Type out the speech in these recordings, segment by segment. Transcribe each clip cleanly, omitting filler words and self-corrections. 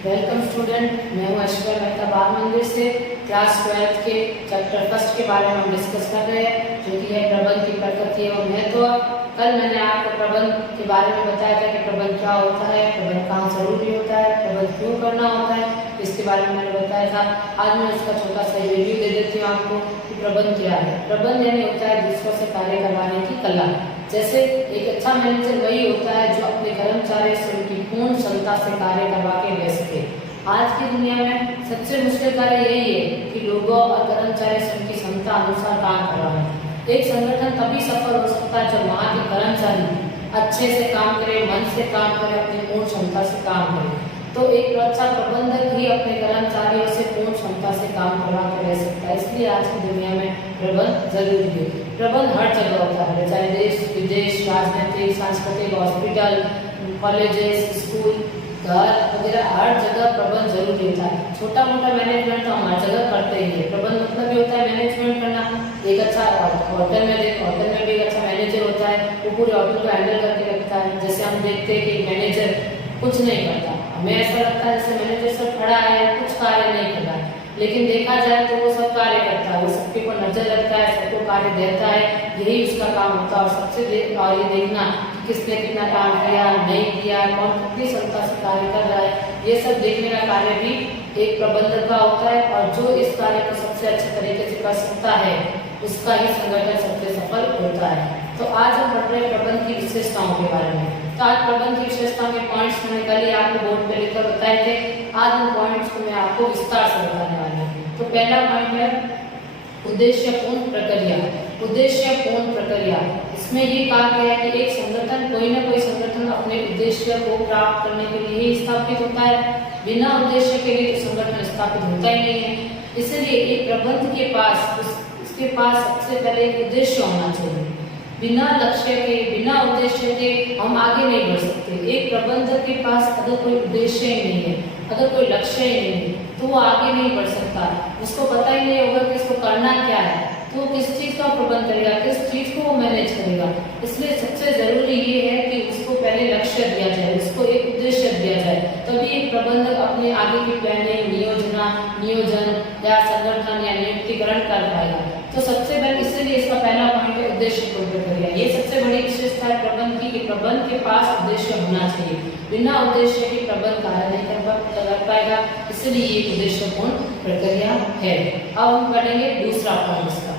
Welcome student, मैं हूँ ऐश्वर्या मेहता बाल मंदिर से क्लास 12 के चैप्टर फर्स्ट के बारे में हम डिस्कस कर रहे हैं, जो कि है प्रबंध की प्रकृति एवं महत्व। कल मैंने आपको प्रबंध के बारे में बताया था कि प्रबंध क्या होता है, प्रबंध कहाँ जरूरी होता है, प्रबंध क्यों करना होता है, इसके बारे में मैंने बताया था। आज मैं उसका छोटा सा रिव्यू दे देती हूँ आपको कि प्रबंध क्या है। प्रबंध यानी होता है दूसरों से कार्य करवाने की कला। जैसे एक अच्छा मैनेजर वही होता है जो अपने कर्मचारी से उनकी पूर्ण क्षमता से कार्य करवा के ले सके। आज की दुनिया में सबसे मुश्किल कार्य यही है कि लोगों और कर्मचारी से उनकी क्षमता अनुसार काम करवाएं। एक संगठन तभी सफल हो सकता है जब वहाँ के कर्मचारी अच्छे से काम करे, मन से काम करे, अपनी पूर्ण क्षमता से काम करे। तो एक अच्छा प्रबंधक ही अपने कर्मचारियों से पूर्ण क्षमता से काम करवा के रह सकता है। इसलिए आज की दुनिया में प्रबंध जरूरी है। प्रबंध हर जगह होता है, चाहे देश विदेश, राजनीतिक, सांस्कृतिक, हॉस्पिटल, कॉलेजेस, स्कूल, घर वगैरह हर जगह प्रबंध जरूरी होता है। छोटा मोटा मैनेजमेंट तो हम हर जगह करते ही है। प्रबंध मतलब ये होता है मैनेजमेंट करना। एक अच्छा होटल में भी एक अच्छा मैनेजर होता है, वो पूरे होटल को हैंडल करके रखता है। जैसे हम देखते हैं कि मैनेजर कुछ नहीं करता, हमें ऐसा लगता है जैसे मैनेजर सब खड़ा है, कुछ कार्य नहीं कर रहा है, लेकिन देखा जाए तो वो सब कार्य करता है, वो सबके ऊपर नजर रखता है, सबको कार्य देता है, यही उसका काम होता है। और और ये देखना कि किसने कितना काम किया, नहीं किया, कौन कितनी क्षमता से कार्य कर रहा है, ये सब देखने का कार्य भी एक प्रबंधक का होता है। और जो इस कार्य को सबसे अच्छे तरीके से कर सकता है, उसका ही संगठन सबसे सफल होता है। तो आज हम पढ़ रहे हैं प्रबंध की विशेषताओं के बारे में। तो आज प्रबंध की विशेषताओं के पॉइंट्स मैंने कल ही आपको बोर्ड पे लिखकर बताए थे। आज उन पॉइंट्स को मैं आपको विस्तार से बताने वाली हूँ। तो पहला पॉइंट है उद्देश्यपूर्ण प्रक्रिया। उद्देश्यपूर्ण प्रक्रिया, इसमें ये कहा गया है कि एक संगठन, कोई ना कोई संगठन अपने उद्देश्य को प्राप्त करने के लिए ही स्थापित होता है। बिना उद्देश्य के लिए तो संगठन स्थापित होता ही नहीं है। इसलिए एक प्रबंध के पास उसके पास सबसे पहले एक उद्देश्य होना चाहिए। बिना लक्ष्य के, बिना उद्देश्य के हम आगे नहीं बढ़ सकते। एक प्रबंधक के पास अगर कोई उद्देश्य ही नहीं है, अगर कोई लक्ष्य ही नहीं है, तो वो आगे नहीं बढ़ सकता। उसको पता ही नहीं होगा कि इसको करना क्या है, तो किस चीज का प्रबंध करेगा, किस चीज को वो मैनेज करेगा। इसलिए सबसे जरूरी ये है कि उसको पहले लक्ष्य दिया जाए, उसको एक उद्देश्य दिया जाए, तभी एक प्रबंधक अपने आगे की प्लानिंग, नियोजन या संगठन या नियुक्तिकरण कर पाएगा। तो सबसे पहले, इसलिए इसका पहला पॉइंट है उद्देश्यपूर्ण प्रक्रिया। ये सबसे बड़ी विशेषता है प्रबंध की कि प्रबंध के पास उद्देश्य होना चाहिए। बिना उद्देश्य के प्रबंध कार्य नहीं कर पाएगा, इसलिए ये उद्देश्यपूर्ण प्रक्रिया है। अब हम पढ़ेंगे दूसरा पॉइंट इसका।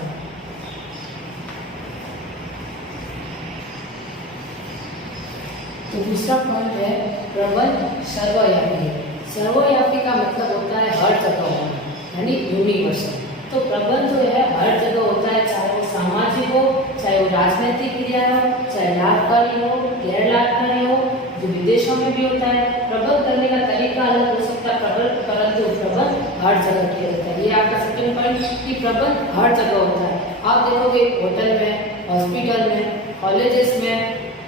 तो दूसरा पॉइंट है प्रबंध सर्वव्यापी है। सर्वव्यापी का मतलब होता है हर जगह होना, यानी यूनिवर्सल। तो प्रबंध जो है हर जगह होता है, चाहे वो सामाजिक हो, चाहे वो राजनीतिक क्रिया हो, चाहे लाभकारी हो, गैर लाभकारी हो, जो विदेशों में भी होता है। प्रबंध करने का तरीका अलग हो सकता है, परंतु प्रबंध हर जगह किया जाता है। ये आपका सेकंड पॉइंट कि प्रबंध हर जगह होता है। आप देखोगे होटल में, हॉस्पिटल में, कॉलेजेस में,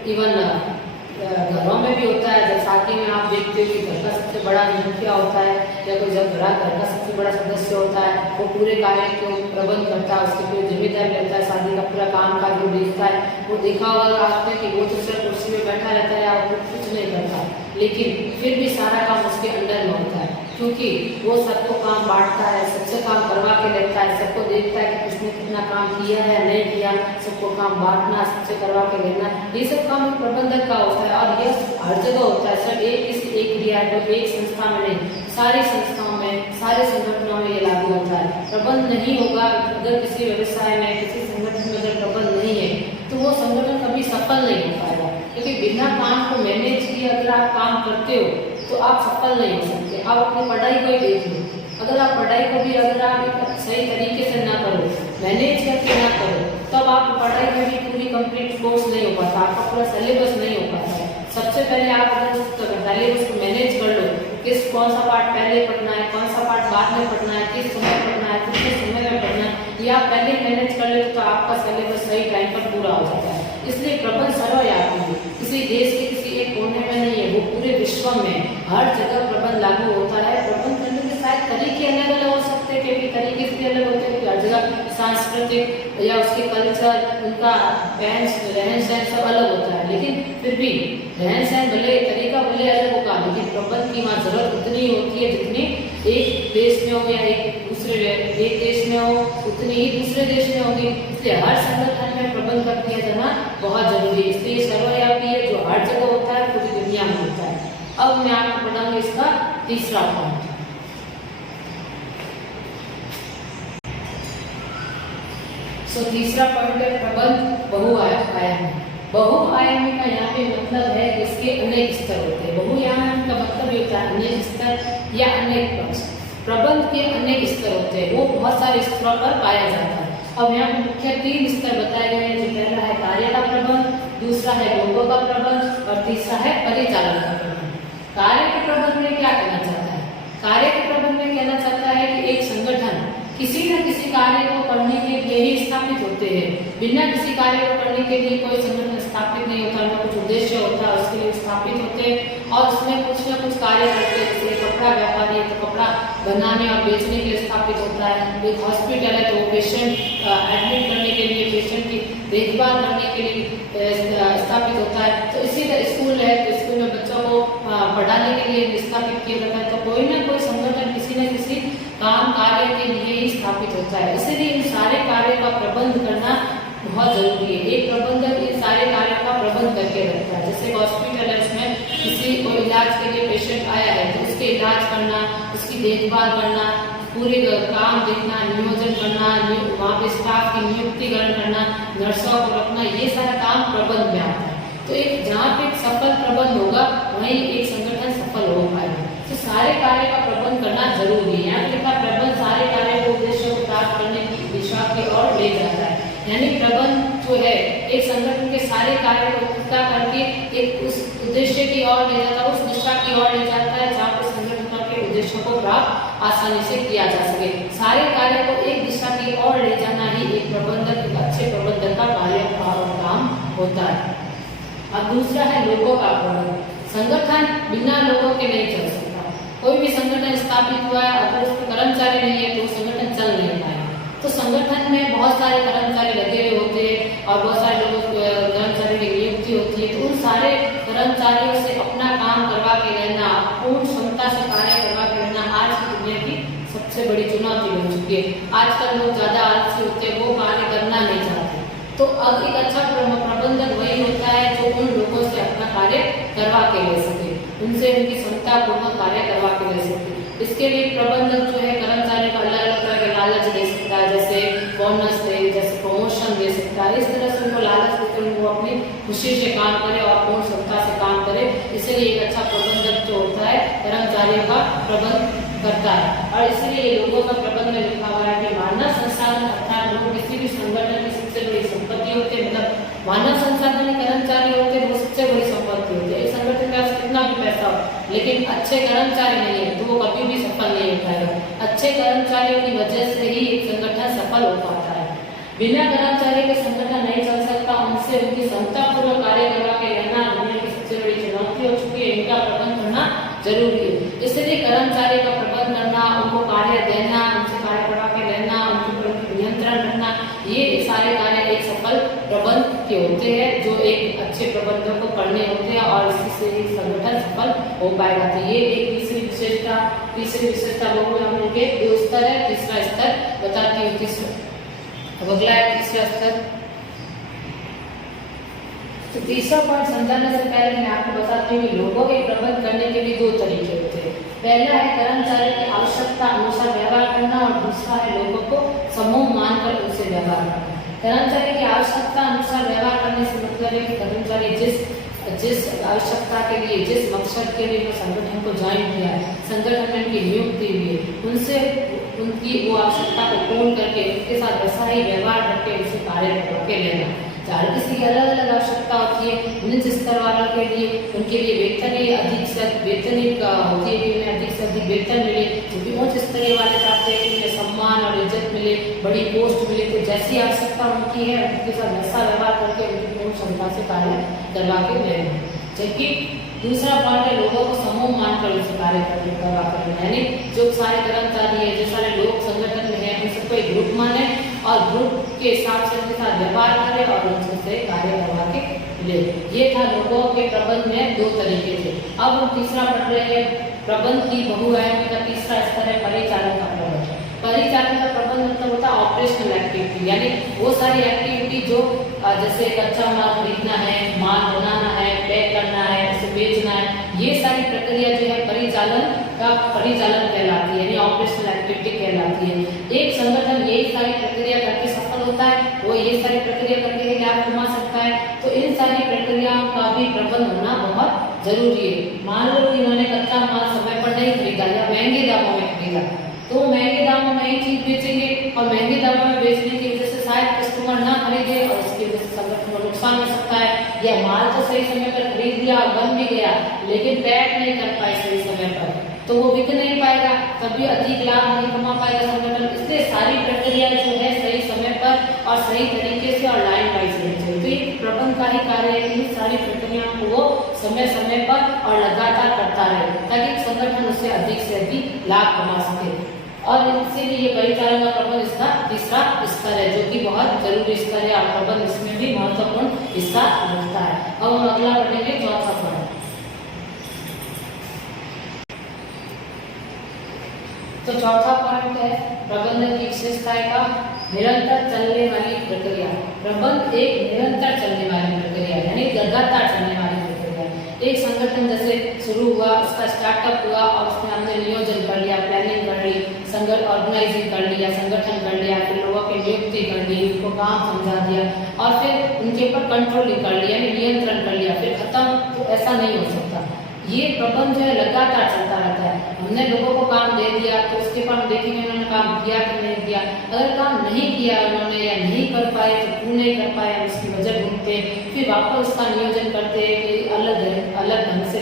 इवन घरों में भी होता है। जब शादी में आप देखते हो कि घर का सबसे बड़ा मुखिया होता है या कोई जब घर का सबसे बड़ा सदस्य होता है, वो पूरे कार्य को प्रबंध करता है, उसकी पूरी जिम्मेदारी लेता है, शादी का पूरा काम काज वो देखता है। वो देखा होगा आपने कि वो तो सिर्फ कुर्सी में बैठा रहता है या वो कुछ नहीं करता, लेकिन फिर भी सारा काम उसके अंडर में होता है, क्योंकि वो सबको काम बांटता है, सबसे काम करवा के लेता है, सबको देखता है कि किसने कितना काम किया है, नहीं किया, सबको काम बांटना, सबसे करवा के लेना, ये सब काम प्रबंधक का होता है। और ये हर जगह होता है, सिर्फ एक क्रिया को एक संस्था में नहीं, सारी संस्थाओं में, सारे संगठनों में ये लागू होता है। प्रबंध नहीं होगा, अगर किसी व्यवसाय में, किसी संगठन में अगर प्रबंध नहीं है, तो वो संगठन कभी सफल नहीं हो पाएगा। क्योंकि बिना काम को मैनेज किए अगर आप काम करते हो तो आप सफल नहीं हो सकते। आप अपनी पढ़ाई को ही देख लो, अगर आप पढ़ाई को भी अगर आप एक सही तरीके से ना करो, मैनेज करके ना करो, तब आप पढ़ाई में भी पूरी कंप्लीट कोर्स नहीं हो पाता, आपका पूरा सिलेबस नहीं हो पाता है। सबसे पहले आप अगर सिलेबस को मैनेज कर लो, कौन सा पार्ट पहले पढ़ना है, कौन सा पार्ट बाद में पढ़ना है, किस समय पढ़ना है, कितने समय में पढ़ना है, ये आप पहले मैनेज कर ले तो आपका सिलेबस सही टाइम पर पूरा हो जाता है। इसलिए प्रबंध सर्वव्यापी है, किसी देश के किसी एक कोने में नहीं है, वो पूरे विश्व में हर जगह प्रबंध लागू होता है। प्रबंध करने के शायद तरीके अलग अलग हो सकते हैं, क्योंकि तरीके से अलग होते हैं, हर जगह सांस्कृतिक या उसके कल्चर, उनका रहन सहन सब अलग होता है, लेकिन फिर भी रहन सहन भले तरीका भले अलग होगा, लेकिन प्रबंध की वहाँ जरूरत उतनी होती होती है जितनी एक देश में हो या एक देश में हो उतनी ही दूसरे देश में होगी। इसलिए हर संगठन में प्रबंध कर दिया जाना बहुत जरूरी है। इसलिए सर्वव्यापी है, जो हर जगह होता है, पूरी दुनिया में होता है। अब मैं आपको पढ़ाऊंगी इसका तीसरा पॉइंट। तीसरा पॉइंट है प्रबंध बहुआयामी। बहुआयामी का यहाँ पे मतलब है इसके अनेक स्तर होते हैं। बहुआयामी का मतलब ये होता है अनेक स्तर या अनेक पक्ष। प्रबंध के अनेक स्तर होते हैं, वो बहुत सारे स्तरों पर पाया जाता है। अब यहाँ पे मुख्य 3 स्तर बताए गए हैं। जो पहला है कार्य का प्रबंध, दूसरा है लोगों का प्रबंध और तीसरा है परिचालन का प्रबंध। कार्य के प्रबंध में क्या कहना चाहता है? कार्य के प्रबंध में कहना चाहता है कि एक संगठन किसी न किसी कार्य को करने के लिए ही स्थापित होते हैं। बिना किसी कार्य को करने के लिए कोई संगठन स्थापित नहीं होता। उनका कुछ उद्देश्य होता है, उसके लिए स्थापित होते हैं और उसमें कुछ न कुछ कार्य करते हैं। जैसे कपड़ा व्यापारी है तो कपड़ा बनाने और बेचने के लिए स्थापित होता है। एक हॉस्पिटल है तो वो पेशेंट एडमिट करने के लिए, पेशेंट की देखभाल करने के लिए स्थापित होता है। तो इसी तरह स्कूल है तो स्कूल में बच्चों को पढ़ाने के लिए स्थापित किया जाता है। तो कोई ना कोई संगठन किसी न किसी काम कार्य के लिए ही स्थापित होता है। इसलिए इन सारे कार्यों का प्रबंध करना बहुत जरूरी है। एक प्रबंधक इन सारे कार्यों का प्रबंध करके रखता है। जैसे हॉस्पिटल है, उसमें किसी को इलाज के लिए पेशेंट आया है तो उसके इलाज करना, उसकी देखभाल करना, पूरे काम देखना, नियोजन करना, वहाँ पे स्टाफ की नियुक्तिकरण करना, नर्सों को रखना, ये सारा काम प्रबंध में आता है। तो एक जहाँ पे एक सफल प्रबंध होगा वहीं एक संगठन सफल हो पाएगा। तो सारे कार्य का प्रबंध करना जरूरी है। यहाँ लिखा प्रबंध सारे कार्य को उद्देश्य को प्राप्त करने की दिशा की ओर ले जाता है। यानी प्रबंध जो है एक संगठन के सारे कार्य को इकट्ठा करके एक उस उद्देश्य की ओर ले जाता है, उस दिशा की ओर ले जाता है जहाँ पर संगठन के उद्देश्य को प्राप्त आसानी से किया जा सके। सारे कार्य को एक दिशा की ओर ले जाना ही एक प्रबंधक, एक अच्छे प्रबंधक का कार्य काम होता है। अब दूसरा है लोगों का प्रबंध। संगठन बिना लोगों के नहीं चल सकता। कोई भी संगठन स्थापित हुआ है, अगर उसमें कर्मचारी नहीं है तो संगठन चल नहीं पाएगा। तो संगठन में बहुत सारे कर्मचारी लगे हुए होते हैं और बहुत सारे लोगों कर्मचारी की नियुक्ति होती है। तो उन सारे कर्मचारियों से अपना काम करवा के रहना, पूर्ण क्षमता से कार्य करवा के रहना आज की दुनिया की सबसे बड़ी चुनौती बन चुकी है। आजकल लोग ज्यादा आलसी होते हैं, वो कार्य करना नहीं चाहते। तो अब एक अच्छा प्रबंधक वही होता है जो उन लोगों से अपना कार्य करवा के ले सके, उनसे उनकी क्षमता पूर्वक कार्य करवा के ले सके। इसके लिए प्रबंधक जो है कर्मचारी को अलग अलग तरह के लालच दे सकता है, जैसे बोनस दे, जैसे प्रमोशन दे सकता है। इस तरह से उनको लालच देकर उनको अपनी खुशी से काम करे और पूर्ण क्षमता से काम करे। इसलिए एक अच्छा प्रबंधक जो होता है कर्मचारियों का प्रबंध करता है। और इसलिए लोगों का प्रबंध में लिखा हुआ है कि मानव संसाधन अर्थात लोग किसी भी संगठन की सबसे बड़ी संपत्ति होते हैं। मतलब मानव संसाधन कर्मचारी होते हैं वो सबसे बड़ी संपत्ति होती है। एक संगठन के पास कितना भी पैसा हो लेकिन अच्छे कर्मचारी नहीं है तो वो कभी भी सफल नहीं हो पाएगा। अच्छे कर्मचारियों की वजह से ही एक संगठन सफल हो पाता है। बिना कर्मचारी के संगठन नहीं चल सकता। उनसे उनकी क्षमता पूर्वक कार्य करवा के रहना दुनिया की सबसे बड़ी चुनौती हो चुकी है। इनका प्रबंध करना जरूरी है। इसलिए कर्मचारी का प्रबंध करना, उनको कार्य देना, उनसे कार्य करवा के रहना, उनके ऊपर नियंत्रण रखना, ये सारे कार्य एक सफल प्रबंध के होते हैं जो एक अच्छे प्रबंधक को करने होते हैं और इसी से एक संगठन सफल हो पाएगा। तो ये एक तीसरी विशेषता लोगों में हम उनके 2 स्तर है। तीसरा स्तर बताती हूँ। अगला है तीसरा स्तर। तो तीसरा पॉइंट समझाने से पहले मैं आपको बताती हूँ कि लोगों के प्रबंध करने के भी 2 तरीके होते हैं। पहला है कर्मचारी की आवश्यकता अनुसार व्यवहार करना और दूसरा है लोगों को समूह मानकर उनसे व्यवहार करना। कर्मचारी की आवश्यकता अनुसार व्यवहार करने से मतलब है कि कर्मचारी जिस आवश्यकता के लिए, जिस मकसद के लिए संगठन को ज्वाइन किया है, संगठन में उनकी नियुक्ति हुई है, उनसे उनकी वो आवश्यकता को पूर्ण करके उनके साथ वैसा ही व्यवहार करके उनसे कार्य करके लेना। हर किसी की अलग अलग आवश्यकता होती है। निम्न स्तर वालों के लिए उनके लिए वेतन ही अधिक से वेतन ही होती है कि उन्हें अधिक से अधिक वेतन मिले। क्योंकि उच्च स्तरीय वाले चाहते हैं कि उन्हें सम्मान और इज्जत मिले, बड़ी पोस्ट मिले। तो जैसी आवश्यकता उनकी है उनके साथ वैसा व्यवहार करके उनकी पूर्ण क्षमता से कार्य करवा के लेना। जबकि दूसरा पॉइंट है लोगों को समूह मानकर उनसे कार्य करवा कर लेना। यानी जो सारे कर्मचारी है, जो सारे लोग संगठन में है, उन सबको एक ग्रुप माने और ग्रुप के हिसाब से उनके साथ व्यवहार करे और उनसे कार्य करवा के ले। ये था लोगों के प्रबंध में 2 तरीके थे। अब हम तीसरा पढ़ रहे हैं, प्रबंध की बहुआयामी का तीसरा स्तर है परिचालन का प्रबंध। परिचालन का प्रबंध मतलब होता है ऑपरेशनल एक्टिविटी, यानी वो सारी एक्टिविटी जो जैसे कच्चा माल खरीदना है, माल बनाना है, पैक करना है, उसे बेचना है, ये सारी प्रक्रिया जो है परिचालन कहलाती है, यानी ऑपरेशनल एक्टिविटी कहलाती है। एक संगठन यही सारी प्रक्रिया करके सफल होता है, वो ये सारी प्रक्रिया करके लाभ कमा सकता है। तो इन सारी प्रक्रियाओं का भी प्रबंध होना बहुत जरूरी है। मान लो कि उन्होंने कच्चा माल समय पर नहीं खरीदा या महंगे दामों में खरीदा, तो महंगे दामों में ही चीज बेचेंगे और महंगे दामों में बेचने की वजह से शायद कस्टमर ना खरीदे और उसकी वजह से संगठन को नुकसान हो सकता है। या माल तो सही समय पर खरीद लिया और बन भी गया, लेकिन पैक नहीं कर पाए सही समय पर, तो वो बिक नहीं पाएगा, तभी अधिक लाभ नहीं कमा पाएगा संगठन। इसलिए सारी प्रक्रिया जो है सही समय पर और सही तरीके से और लाइन वाइज होनी चाहिए। तो ये प्रबंध का ही कार्य है कि सारी प्रक्रियाओं को वो समय समय पर और लगातार करता रहे, ताकि संगठन उससे अधिक लाभ कमा सके। और इसीलिए ये परिचालन का प्रबंध इसका तीसरा स्तर है, जो कि बहुत जरूरी स्तर है और प्रबंध इसमें भी महत्वपूर्ण हिस्सा रखता है। अब हम अगला पढ़ेंगे चौथा पॉइंट। तो चौथा पॉइंट है प्रबंधन की विशेषताएं का निरंतर चलने वाली प्रक्रिया। प्रबंध एक निरंतर चलने वाली प्रक्रिया, यानी लगातार चलने वाली प्रक्रिया। एक संगठन जैसे शुरू हुआ, उसका स्टार्टअप हुआ और उसने हमने नियोजन कर लिया, प्लानिंग कर ली, ऑर्गेनाइजिंग कर लिया, संगठन कर लिया, फिर लोगों की नियुक्ति कर ली, उनको काम समझा दिया और फिर उनके ऊपर कंट्रोलिंग कर लिया, यानी नियंत्रण कर लिया, फिर खत्म, तो ऐसा नहीं हो सकता। ये प्रबंध जो है लगातार चलता रहता है। हमने लोगों को काम दे दिया तो उसके बाद देखेंगे उन्होंने काम किया कि नहीं किया। अगर काम नहीं किया उन्होंने या नहीं कर पाए तो क्यों नहीं कर पाए, हम उसकी वजह ढूंढते, फिर वापस उसका नियोजन करते कि अलग ढंग से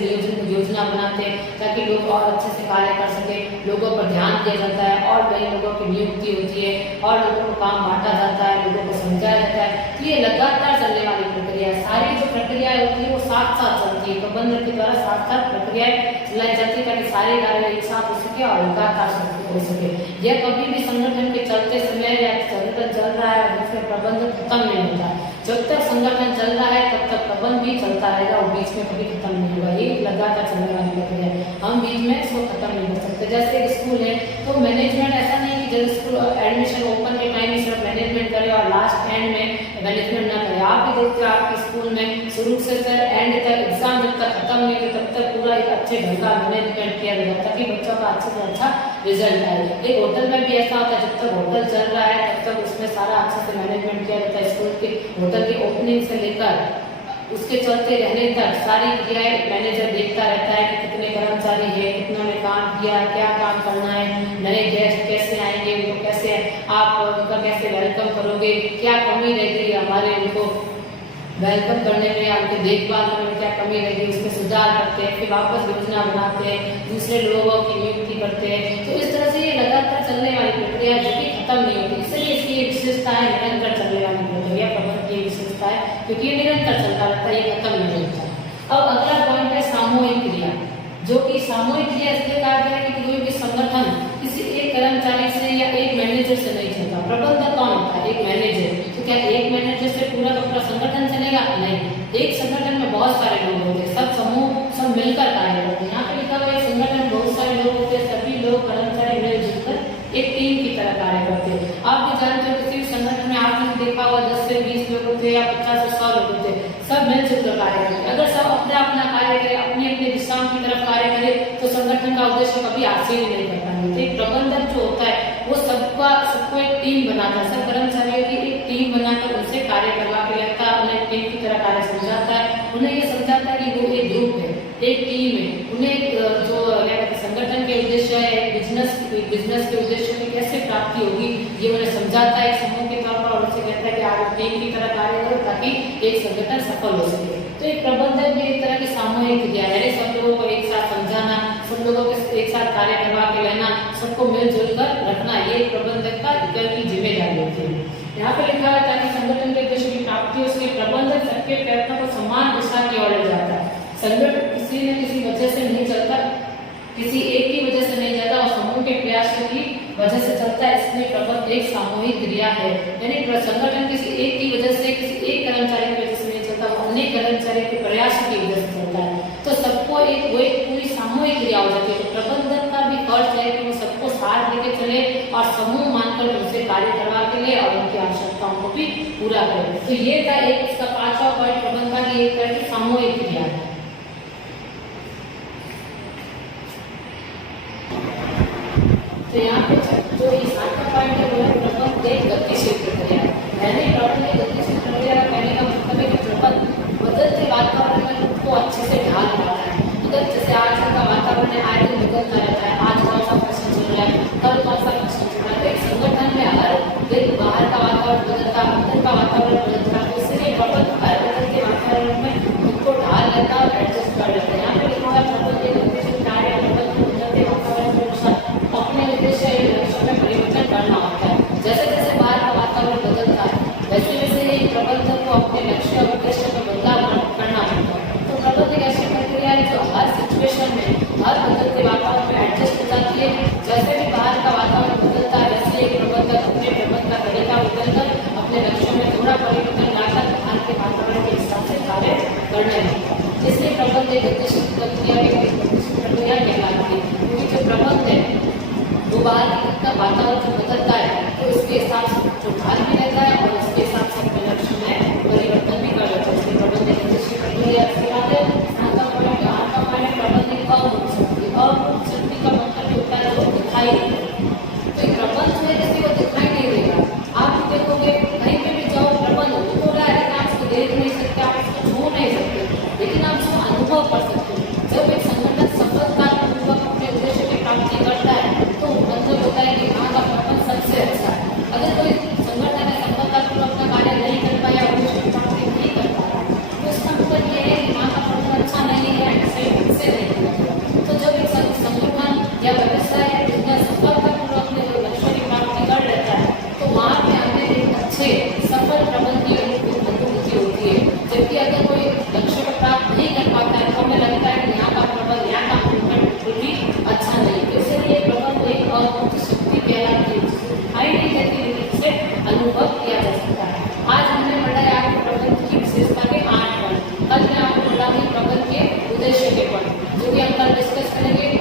योजना बनाते ताकि लोग और अच्छे से कार्य कर सके, लोगों पर ध्यान दिया जाता है और नए लोगों की नियुक्ति होती है और लोगों को काम बांटा जाता है, लोगों को समझाया जाता है। तो ये लगातार चलने वाली प्रक्रिया है। सारी जो प्रक्रियाएं होती है वो साथ साथ चलती है, प्रबंधन के द्वारा साथ साथ प्रक्रियाएं चलाई जाती है ताकि सारे कार्य एक साथ हो सके और लगातार हो सके। यह कभी भी संगठन के चलते समय या संगठन चल रहा है और उसमें प्रबंधन खत्म नहीं होता। जब तक संगठन चल रहा है तब तक प्रबंध भी चलता रहेगा और बीच में कभी खत्म नहीं होगा। ये लगातार चलने वाली प्रक्रिया है, हम बीच में इसको खत्म नहीं कर सकते। जैसे एक स्कूल है तो मैनेजमेंट ऐसा नहीं कि जब स्कूल एडमिशन ओपन के टाइम में सिर्फ मैनेजमेंट करे और लास्ट एंड में मैनेजमेंट ना करे। आप भी देखते हो आपके स्कूल में शुरू से एंड तक एग्जाम जब तक खत्म नहीं होते तब तक पूरा एक अच्छे ढंग का मैनेजमेंट किया जाता है ताकि बच्चों का अच्छे से अच्छा रिजल्ट आए। एक होटल में भी ऐसा होता है, जब तक होटल चल रहा है तब तक उसमें सारा अच्छे से मैनेजमेंट किया जाता है। स्कूल के होटल की ओपनिंग से लेकर उसके चलते रहने तक सारी क्रियाएं मैनेजर देखता रहता है कि कितने कर्मचारी है, कितनों ने काम किया, क्या काम करना है, नए गेस्ट कैसे आएंगे, उनको कैसे आप उनका कैसे वेलकम करोगे, क्या कमी रहेगी हमारे उनको वेलकम करने में या उनके देखभाल में क्या कमी रहेगी उसमें सुधार करते हैं, फिर वापस योजना बनाते हैं, दूसरे लोगों की नियुक्ति करते हैं। तो इस तरह से ये लगातार चलने वाली प्रक्रिया जो कि खत्म नहीं होती। इसलिए इसकी विशेषता है निरंतर चलने वाली प्रक्रिया, प्रबंधन की विशेषता है क्योंकि ये निरंतर चलता रहता है, ये खत्म नहीं होता। अब अगला पॉइंट है सामूहिक क्रिया, जो कि सामूहिक क्रिया इसलिए कहा गया है कि कोई भी संगठन किसी एक कर्मचारी से या एक मैनेजर से नहीं चलता। प्रबंधक कौन होता है? एक मैनेजर। तो क्या एक मैनेजर से पूरा का पूरा संगठन चलेगा? नहीं। एक संगठन में बहुत सारे लोग होते हैं, सब समूह सब मिलकर कार्य करते हैं। यहाँ पे लिखा हुआ है संगठन में बहुत सारे लोग होते हैं, सभी लोग कर्मचारी मिलजुल कर एक टीम की तरह कार्य करते हैं। आप भी जानते हो किसी भी संगठन में आपने देखा हुआ 10 से 20 लोग होते हैं या 50 से 100 लोग होते हैं, सब मिलजुल कर कार्य करते हैं। अगर सब अपना अपना कार्य करें, अपनी अपनी दिशाओं की तरफ कार्य करें तो संगठन का उद्देश्य कभी हासिल नहीं कर पाएंगे। तो एक प्रबंधक जो होता है वो सबको एक टीम बनाता है, सब कर्मचारियों की एक टीम बनाकर उनसे कार्य करवा के लेता है, उन्हें टीम की तरह कार्य समझाता है, उन्हें ये समझाता है कि वो एक ग्रुप है, एक टीम है। उन्हें जो संगठन के उद्देश्य है, बिजनेस के उद्देश्य की कैसे प्राप्ति होगी ये उन्हें समझाता है समूह के तौर पर और उनसे कहता है कि आप टीम की तरह कार्य करो ताकि एक संगठन सफल हो सके। तो एक प्रबंधक भी एक तरह की सामूहिक क्रिया है, सब लोगों को एक साथ समझाना, सब लोगों के एक साथ कार्य करवा के लेना, सबको मिलजुल कर रखना, ये प्रबंधक का की जिम्मेदारी होती है। यहाँ पे लिखा है ताकि संगठन के उद्देश्य की प्राप्ति हो सके, प्रबंधक सबके प्रयत्नों को समान दिशा की ओर ले जाता है। संगठन किसी न किसी वजह से नहीं चलता, किसी एक की वजह से नहीं जाता और समूह के प्रयासों की वजह वजह से चलता है, इसलिए प्रबंध एक सामूहिक क्रिया है। यानी संगठन किसी एक की वजह से, किसी एक कर्मचारी की वजह से नहीं चलता, वो अनेक कर्मचारी के प्रयास की वजह से चलता है। तो सबको एक पूरी सामूहिक क्रिया हो जाती है। तो प्रबंधन का भी फर्ज है कि वो सबको साथ लेके चले और समूह मानकर उनसे कार्य करवा के ले और उनकी आवश्यकताओं को भी पूरा करे। तो ये था एक इसका 5वां पॉइंट प्रबंधन की एक तरह की सामूहिक क्रिया है। तो यहाँ पे जो इस 8वां पॉइंट है वो है प्रबंध एक गतिशील प्रक्रिया। यानी प्रबंध एक गतिशील प्रक्रिया का कहने का मतलब है कि प्रबंध बदलते वातावरण में खुद को अच्छे से ढाल पाता है। अगर जैसे आज का वातावरण है, आए दिन बदलता रहता है, आज कौन सा फैशन चल रहा है, कल कौन सा फैशन चल रहा है, तो एक संगठन में हर दिन बाहर का वातावरण बदलता है, अंदर का वातावरण बदलता है, इसलिए प्रबंध हर बदलते वातावरण में खुद को ढाल लेता है और एडजस्ट कर लेता है। यहाँ पे लिखा है प्रबंध एक गतिशील कार्य है, प्रबंध बदलते वातावरण के अनुसार अपने उद्देश्य या लक्ष्य में परिवर्तन करना होता है। जैसे जैसे बाहर का वातावरण बदलता है, वैसे वैसे ही प्रबंधन को अपने लक्ष्य और उद्देश्य में बदलाव करना होता है। तो प्रबंध एक ऐसी प्रक्रिया है जो हर सिचुएशन में, हर बदलते वातावरण में एडजस्ट हो जाती है। जैसे भी बाहर का वातावरण बदलता है, वैसे एक प्रबंधक अपने प्रबंध का तरीका बदलकर अपने लक्ष्य में थोड़ा परिवर्तन लाकर बाहर के वातावरण के हिसाब से कार्य करने लगता है। इसलिए प्रबंध एक गतिशील प्रक्रिया कहलाती है। क्योंकि जो प्रबंध है वो बाहर का वातावरण जो बदलता है, तो इसके हिसाब से जो ढाल भी रहता है और उसके हिसाब से अपने लक्ष्य में परिवर्तन भी कर लेता है। इसलिए प्रबंध एक गतिशील प्रक्रिया है। आपका पॉइंट प्रबंध एक अमूर्त शक्ति। अमूर्त शक्ति का मतलब होता है जो दिखाई देता है। तो प्रबंध में जैसे वो दिखाई नहीं देगा, आप देखोगे कहीं पे भी जाओ प्रबंध हो रहा है, लेकिन आप उसको देख नहीं सकते, आप उसको छू नहीं सकते, लेकिन आप उसको अनुभव कर सकते हो। जब एक संगठन सफलतापूर्वक अपने उद्देश्य की प्राप्ति करता है, तो मतलब होता है कि वहाँ का प्रबंध सबसे अच्छा है। अगर कोई संगठन है सफलतापूर्वक अपना कार्य नहीं कर पाया, उद्देश्य की प्राप्ति नहीं कर पाया, तो इसका मतलब ये है कि वहाँ का प्रबंध अच्छा नहीं है, सही से नहीं किया। तो जब एक संगठन या व्यवसाय सफलतापूर्वक अपने लक्ष्य की प्राप्ति कर लेता है, तो वहाँ पे हमें एक अच्छे सफल प्रबंध की अनुभूति होती है। जबकि अगर कोई लक्ष्य को प्राप्त नहीं कर पाता है, तो हमें लगता है कि यहाँ का प्रबंध, यहाँ का मूवमेंट बिल्कुल भी अच्छा नहीं है। इसलिए प्रबंध एक अमूर्त शक्ति कहलाती है, दिखाई नहीं देती लेकिन इसे अनुभव किया जा सकता है। आज हमने पढ़ा है आपको प्रबंध की विशेषता के 8 पॉइंट। कल मैं आपको बताऊंगी प्रबंध के उद्देश्य के पॉइंट, जो कि हम कल डिस्कस करेंगे।